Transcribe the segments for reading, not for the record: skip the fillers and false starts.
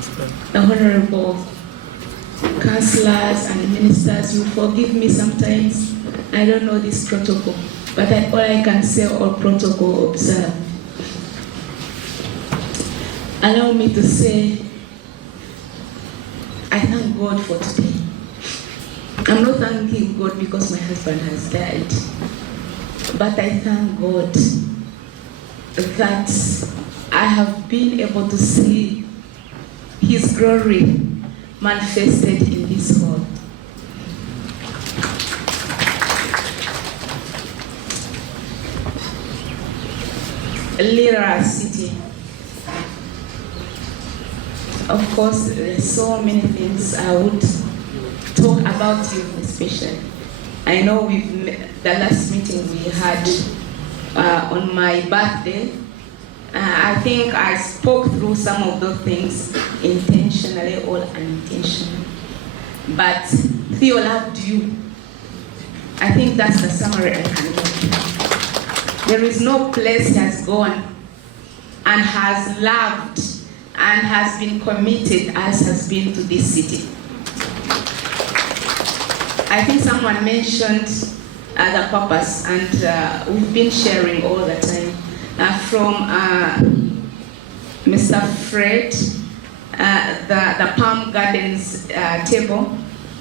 the honorable councillors and ministers, you forgive me sometimes. I don't know this protocol, but all I can say, all protocol observed. Allow me to say, I thank God for today. I'm not thanking God because my husband has died, but I thank God that I have been able to see His glory manifested in this hall. Lira City. Of course, there are so many things I would talk about you especially. I know the last meeting we had on my birthday, I think I spoke through some of those things intentionally or unintentionally. But Theo loved you. I think that's the summary I can give. There is no place he has gone and has loved and has been committed as has been to this city. I think someone mentioned the purpose, and we've been sharing all the time from Mr. Fred, the Palm Gardens table.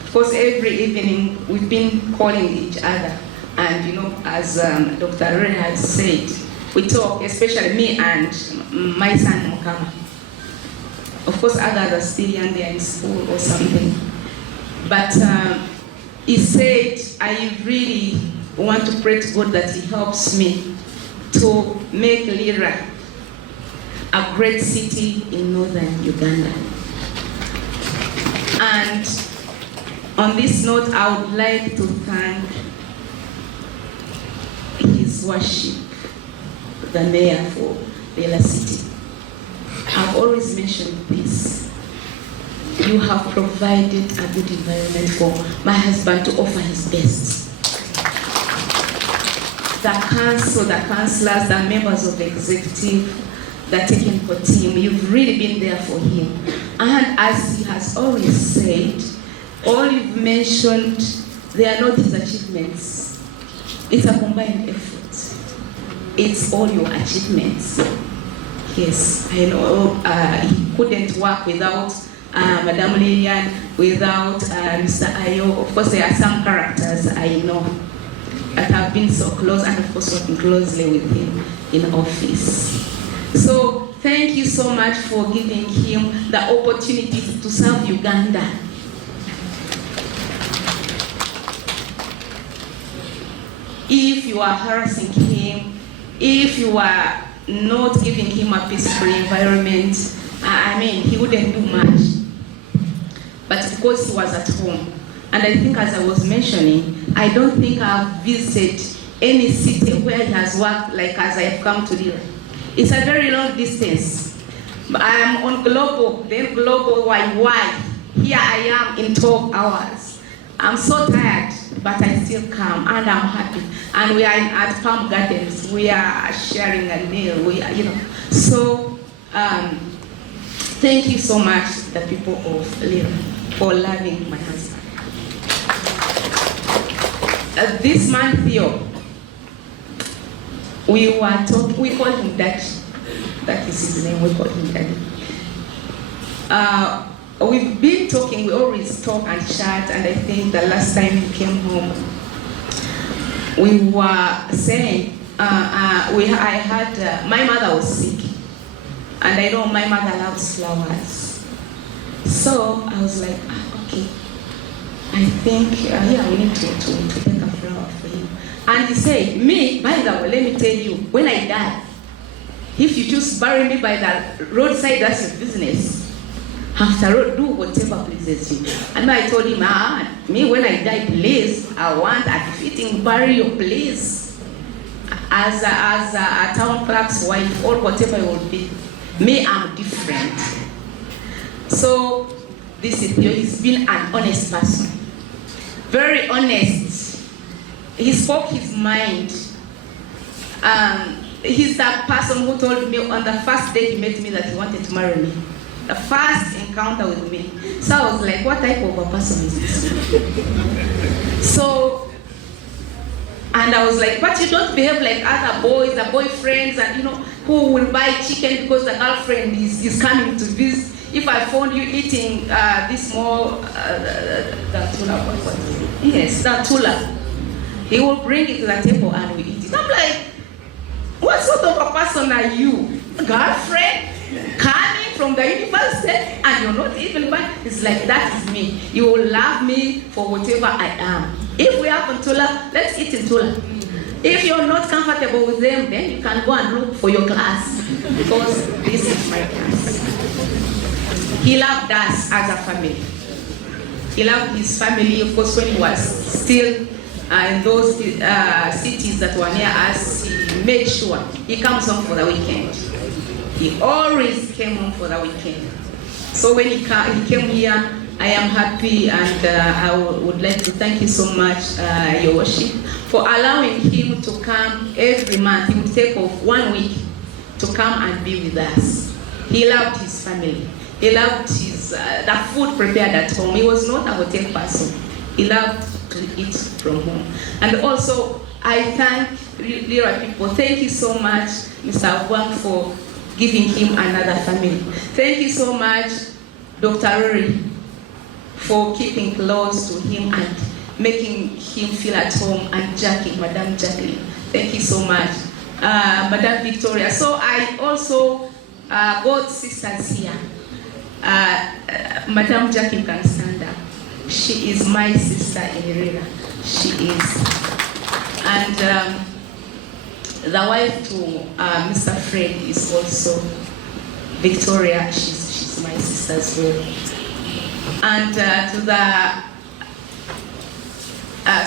Of course, every evening we've been calling each other, and you know, as Dr. Ray has said, we talk, especially me and my son Mukama. Of course, others are still young, they are in school or something. But he said, I really want to pray to God that He helps me to make Lira a great city in northern Uganda. And on this note, I would like to thank His worship, the mayor for Lira City. I've always mentioned this. You have provided a good environment for my husband to offer his best. The council, the councillors, the members of the executive, the technical team, you've really been there for him. And as he has always said, all you've mentioned, they are not his achievements. It's a combined effort. It's all your achievements. Yes, I know he couldn't work without Madame Lillian, without Mr. Ayo. Of course, there are some characters I know that have been so close, and of course working closely with him in office. So thank you so much for giving him the opportunity to serve Uganda. If you are harassing him, if you are not giving him a peaceful environment, I mean, he wouldn't do much. But because he was at home, and I think as I was mentioning, I don't think I've visited any city where he has worked like as I have come to Lira. It's a very long distance. But I am on global, then global wide. Here I am in 12 hours. I'm so tired, but I still come, and I'm happy. And we are at Palm Gardens. We are sharing a meal. We are, you know. So thank you so much, the people of Lira, for loving my husband. This man Theo, we were talking. We call him Daddy. That is his name. We call him Daddy. We've been talking, we always talk and chat, and I think the last time he came home, we were saying, I had, my mother was sick, and I know my mother loves flowers. So I was like, okay, I think, yeah, we need to take a flower for him. And he said, me, by the way, let me tell you, when I die, if you choose to bury me by the roadside, that's your business. After all, do whatever pleases you. And I told him, me when I die, please, I want a fitting burial, please. As a town clerk's wife, or whatever it will be. Me, I'm different. So, this is Theo. He's been an honest person. Very honest. He spoke his mind. He's that person who told me on the first day he met me that he wanted to marry me. the first encounter with me. So I was like, what type of a person is this? So, and I was like, but you don't behave like other boys, the boyfriends, and you know, who will buy chicken because the girlfriend is coming to visit. If I found you eating this small, the tula, what is it? Yes, the tula. He will bring it to the table and we eat it. I'm like, what sort of a person are you? A girlfriend? Coming from the university and you're not even buying? It's like, that is me. You will love me for whatever I am. If we have in Tula, let's eat in Tula. If you're not comfortable with them, then you can go and look for your class, because this is my class. He loved us as a family. He loved his family, of course, when he was still in those cities that were near us. He made sure he comes home for the weekend. He always came home for the weekend. So when he came here, I am happy, and I would like to thank you so much, Your Worship, for allowing him to come every month. He would take off 1 week to come and be with us. He loved his family. He loved his the food prepared at home. He was not a hotel person. He loved to eat from home. And also, I thank Lira people. Thank you so much, Mr. Wang, for giving him another family. Thank you so much, Dr. Rory, for keeping close to him and making him feel at home, and Jackie, Madam Jackie. Thank you so much. Madam Victoria. So I also got sisters here. Madam Jackie can stand up. She is my sister in Lira. She is. And the wife to Mr. Fred is also Victoria. She's my sister as well. And to the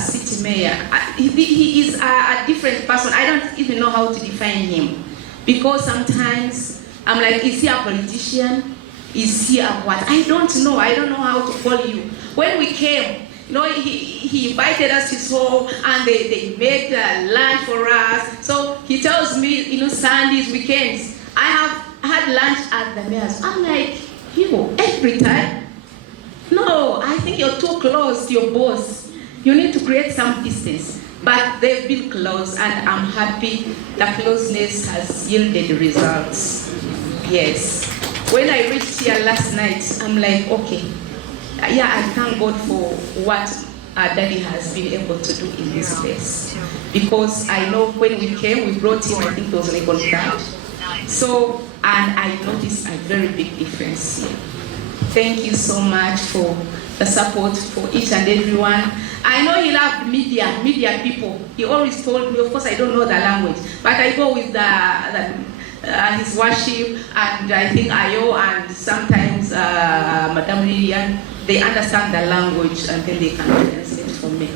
city mayor, he is a different person. I don't even know how to define him, because sometimes I'm like, is he a politician? Is he a what? I don't know. I don't know how to call you. When we came, you know, he invited us to his home, and they made lunch for us. So he tells me, you know, Sundays, weekends, I have had lunch at the mayor's. I'm like, you, every time? No, I think you're too close to your boss. You need to create some distance. But they've been close, and I'm happy the closeness has yielded results. Yes. When I reached here last night, I'm like, okay, yeah, I thank God for what Daddy has been able to do in this place. Because I know when we came, we brought him, I think it was Legal Card. So, and I noticed a very big difference here. Thank you so much for the support for each and everyone. I know he loved media people. He always told me, of course I don't know the language, but I go with his worship, and I think Ayo and sometimes Madam Lilian, they understand the language and then they can translate for me.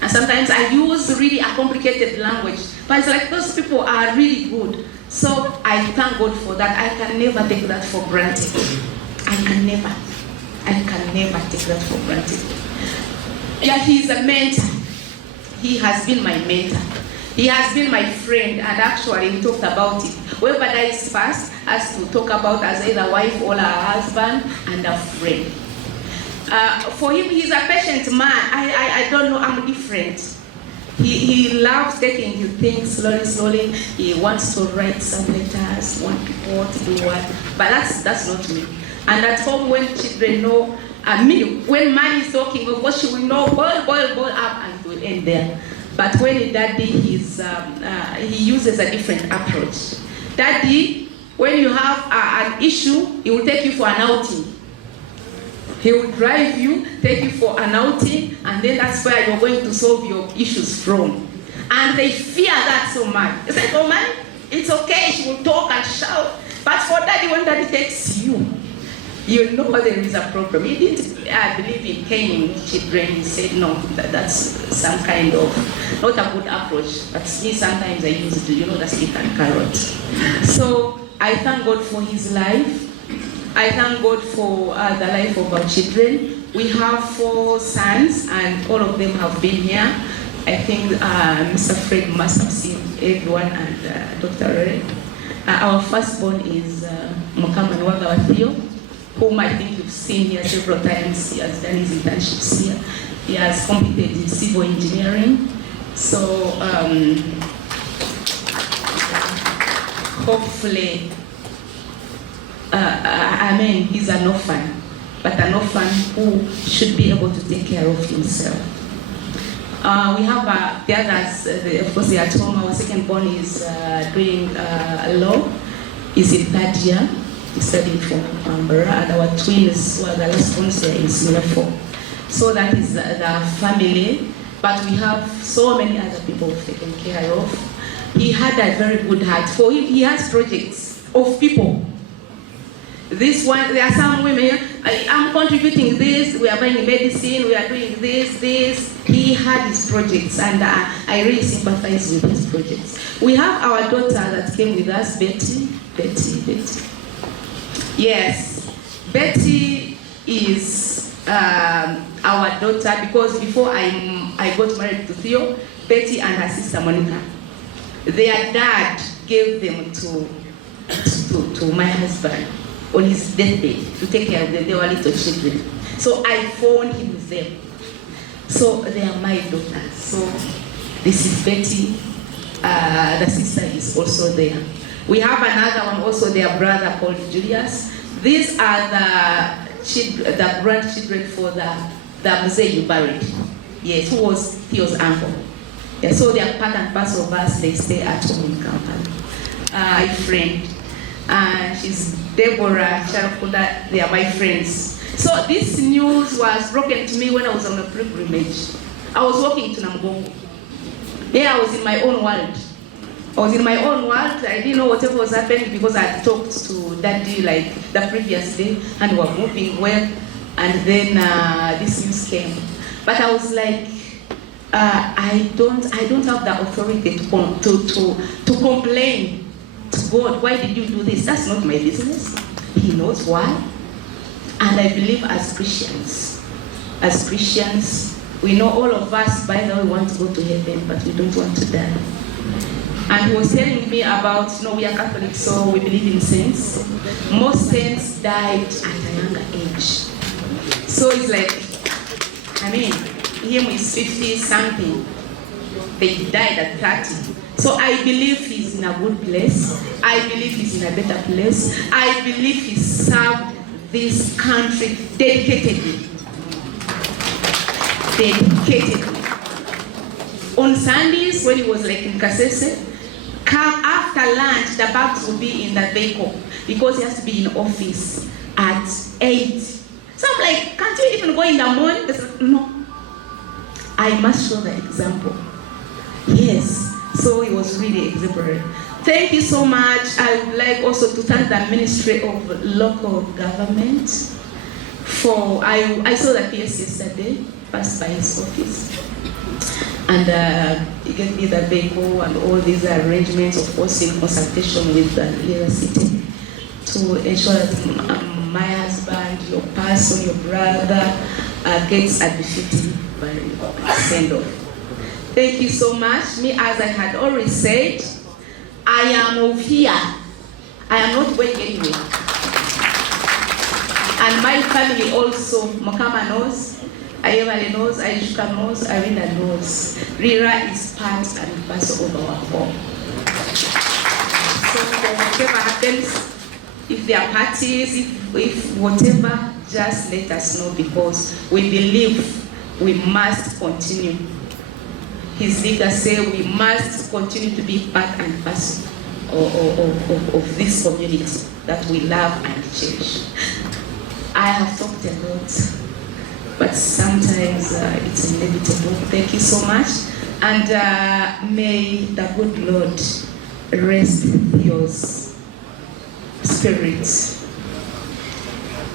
And sometimes I use really a complicated language, but it's like those people are really good. So I thank God for that. I can never take that for granted. I can never take that for granted. Yeah, he's a mentor. He has been my mentor. He has been my friend, and actually we talked about it. Whoever dies first has to talk about as either wife or a husband and a friend. For him, he's a patient man. I don't know, I'm different. He loves taking his things slowly. He wants to write some letters, want people to do what, but that's not me. And at home, when children know, me, when man is talking, of course she will know, boil up, and will end there. But when Daddy, he uses a different approach. Daddy, when you have an issue, he will take you for an outing. He will drive you, take you for an outing, and then that's where you're going to solve your issues from. And they fear that so much. They say, oh man, it's okay, she will talk and shout. But for Daddy, when Daddy takes you, you know there is a problem. He didn't believe in caning children. He said, no, that's some kind of, not a good approach. But me, sometimes I use it, you know, the stick and carrot. So I thank God for his life. I thank God for the life of our children. We have 4 sons, and all of them have been here. I think Mr. Fred must have seen everyone, and Dr. Rory. Our firstborn is Mukamanwaga Theo. whom I think you've seen here several times. He has done his internships here. He has completed in civil engineering. So hopefully, he's an orphan, but an orphan who should be able to take care of himself. We have the others, of course, they are at home. Our second born is doing law. He's in third year. He's studying for Canberra, and our twins, who are the last ones, are in senior 4. So that is the family. But we have so many other people taken care of. He had a very good heart. For him, he has projects of people. This one, there are some women, I'm contributing this, we are buying medicine, we are doing this. He had his projects, and I really sympathize with his projects. We have our daughter that came with us, Betty. Yes, Betty is our daughter, because before I got married to Theo, Betty and her sister Monica, their dad gave them to my husband on his deathbed to take care of them. They were little children. So I phoned him with them. So they are my daughters. So this is Betty. The sister is also there. We have another one also, their brother called Julius. These are the grandchildren for the Mzee you buried. Yes, who was Theo's uncle. Yeah, so they are part and parcel of us. They stay at home in Kampala. A friend. She's Deborah, Atikunda, they are my friends. So this news was broken to me when I was on a pilgrimage. I was walking to Namugongo. There I was in my own world. I didn't know whatever was happening because I had talked to Daddy like the previous day and we were moving well. And then this news came. But I was like, I don't have the authority to complain to God. Why did you do this? That's not my business. He knows why. And I believe as Christians, we know all of us, by the way, want to go to heaven, but we don't want to die. And he was telling me about, we are Catholics, so we believe in saints. Most saints died at a younger age. So it's like, him is 50-something. They died at 30. So I believe he's in a good place. I believe he's in a better place. I believe he served this country dedicatedly. On Sundays, when he was like in Kasese, come after lunch, the bags will be in the vehicle because he has to be in office at 8. So I'm like, can't you even go in the morning? They said, no. I must show the example. Yes. So he was really exemplary. Thank you so much. I would like also to thank the Ministry of Local Government for, I saw the PS yesterday, passed by his office. And he gave me the vehicle and all these arrangements, of course, in consultation with the Lira City, to ensure that my husband, your person, your brother, gets a befitting send-off. Thank you so much. Me, as I had already said, I am of here. I am not going anywhere. And my family also, Mokama knows, Ayevale knows, Aishuka knows, Arina knows. Lira is part and parcel of our home. So whatever happens, if there are parties, if whatever, just let us know because we believe we must continue. His leaders say we must continue to be part and parcel of this community that we love and cherish. I have talked a lot, but sometimes it's inevitable. Thank you so much. And may the good Lord rest Theo's spirit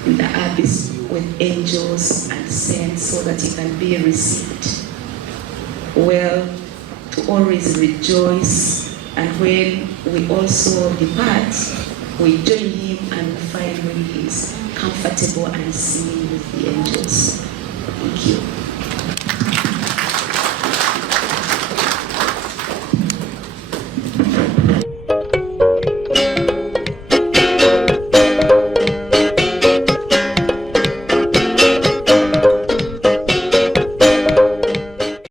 in the abyss with angels and saints so that he can be received well, to always rejoice, and when we also depart, we join him and we find when he is comfortable and singing with the angels. Thank you.